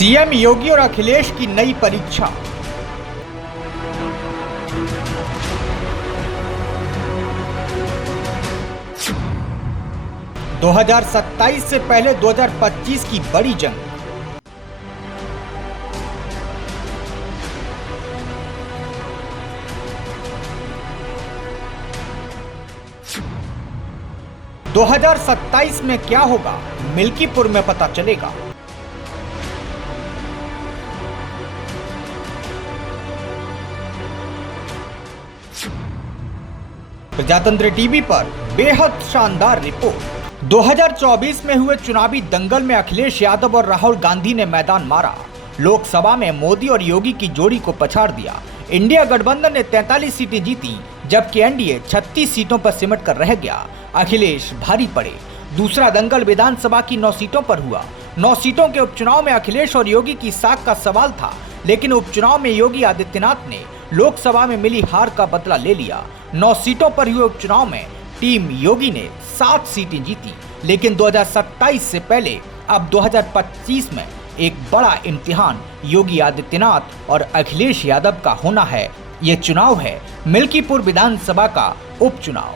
CM योगी और अखिलेश की नई परीक्षा। – 2027 से पहले 2025 की बड़ी जंग। – 2027 में क्या होगा, मिल्कीपुर में पता चलेगा। प्रजातंत्र टीवी पर बेहद शानदार रिपोर्ट। 2024 में हुए चुनावी दंगल में अखिलेश यादव और राहुल गांधी ने मैदान मारा। लोकसभा में मोदी और योगी की जोड़ी को पछाड़ दिया। इंडिया गठबंधन ने 43 सीटें जीती, जबकि एनडीए 36 सीटों पर सिमट कर रह गया। अखिलेश भारी पड़े। दूसरा दंगल विधानसभा की 9 सीटों पर हुआ। 9 सीटों के उपचुनाव में अखिलेश और योगी की साख का सवाल था, लेकिन उपचुनाव में योगी आदित्यनाथ ने लोकसभा में मिली हार का बदला ले लिया। 9 सीटों पर हुए उपचुनाव में टीम योगी ने 7 सीटें जीती, लेकिन 2027 से पहले अब 2025 में एक बड़ा इम्तिहान योगी आदित्यनाथ और अखिलेश यादव का होना है। ये चुनाव है मिल्कीपुर विधानसभा का उपचुनाव।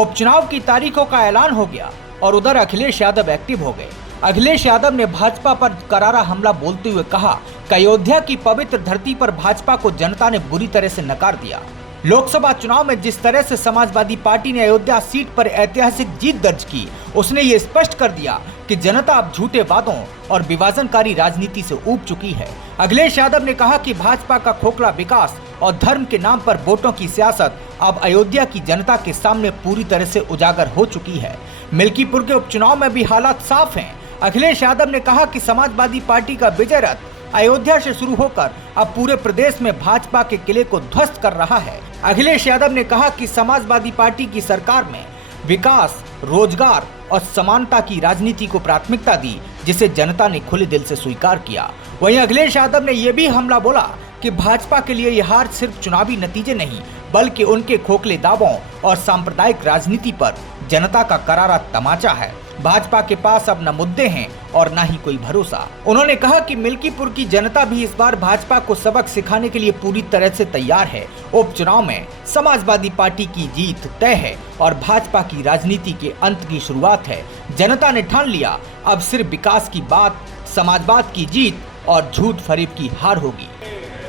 उपचुनाव की तारीखों का ऐलान हो गया और उधर अखिलेश यादव एक्टिव हो गए। अखिलेश यादव ने भाजपा पर करारा हमला बोलते हुए कहा कि अयोध्या की पवित्र धरती पर भाजपा को जनता ने बुरी तरह से नकार दिया। लोकसभा चुनाव में जिस तरह से समाजवादी पार्टी ने अयोध्या सीट पर ऐतिहासिक जीत दर्ज की, उसने ये स्पष्ट कर दिया कि जनता अब झूठे वादों और विभाजनकारी राजनीति से ऊब चुकी है। अखिलेश यादव ने कहा कि भाजपा का खोखला विकास और धर्म के नाम पर वोटों की सियासत अब अयोध्या की जनता के सामने पूरी तरह से उजागर हो चुकी है। मिल्कीपुर के उपचुनाव में भी हालात साफ हैं। अखिलेश यादव ने कहा कि समाजवादी पार्टी का विजय रथ अयोध्या से शुरू होकर अब पूरे प्रदेश में भाजपा के किले को ध्वस्त कर रहा है। अखिलेश यादव ने कहा कि समाजवादी पार्टी की सरकार में विकास, रोजगार और समानता की राजनीति को प्राथमिकता दी, जिसे जनता ने खुले दिल से स्वीकार किया। वहीं अखिलेश यादव ने यह भी हमला बोला कि भाजपा के लिए यह हार सिर्फ चुनावी नतीजे नहीं, बल्कि उनके खोखले दावों और सांप्रदायिक राजनीति पर जनता का करारा तमाचा है। भाजपा के पास अब न मुद्दे हैं और न ही कोई भरोसा। उन्होंने कहा कि मिल्कीपुर की जनता भी इस बार भाजपा को सबक सिखाने के लिए पूरी तरह से तैयार है। उपचुनाव में समाजवादी पार्टी की जीत तय है और भाजपा की राजनीति के अंत की शुरुआत है। जनता ने ठान लिया, अब सिर्फ विकास की बात, समाजवाद की जीत और झूठ फरेब की हार होगी।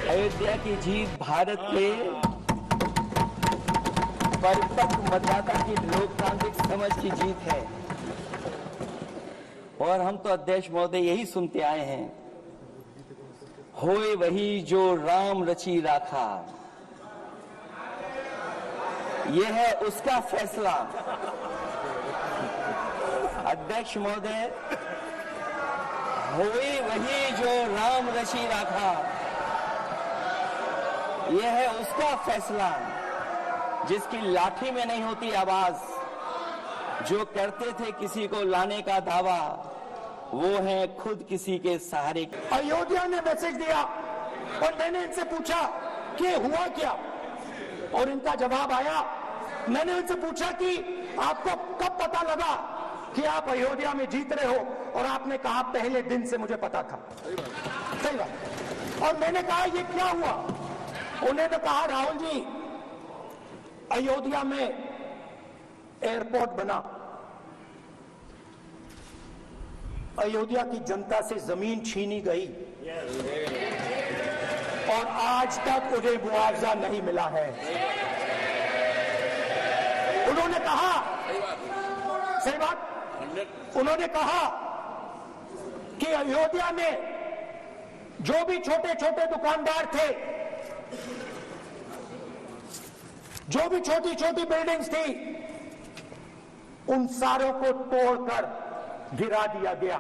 अयोध्या की जीत भारत के परिपक्व मतदाता की लोकतांत्रिक समझ की जीत है और हम तो अध्यक्ष महोदय यही सुनते आए हैं, होए वही जो राम रची राखा, यह है उसका फैसला। अध्यक्ष महोदय, होए वही जो राम रची राखा, यह है उसका फैसला। जिसकी लाठी में नहीं होती आवाज, जो करते थे किसी को लाने का दावा, वो है खुद किसी के सहारे। अयोध्या ने मैसेज दिया और मैंने इनसे पूछा कि हुआ क्या, और इनका जवाब आया। मैंने इनसे पूछा कि आपको कब पता लगा कि आप अयोध्या में जीत रहे हो, और आपने कहा पहले दिन से मुझे पता था। सही बात। और मैंने कहा ये क्या हुआ, उन्होंने कहा राहुल जी, अयोध्या में एयरपोर्ट बना, अयोध्या की जनता से जमीन छीनी गई और आज तक उन्हें मुआवजा नहीं मिला है। उन्होंने कहा, सही बात, उन्होंने कहा कि अयोध्या में जो भी छोटे छोटे दुकानदार थे, जो भी छोटी छोटी बिल्डिंग्स थी, उन सारों को तोड़कर गिरा दिया गया।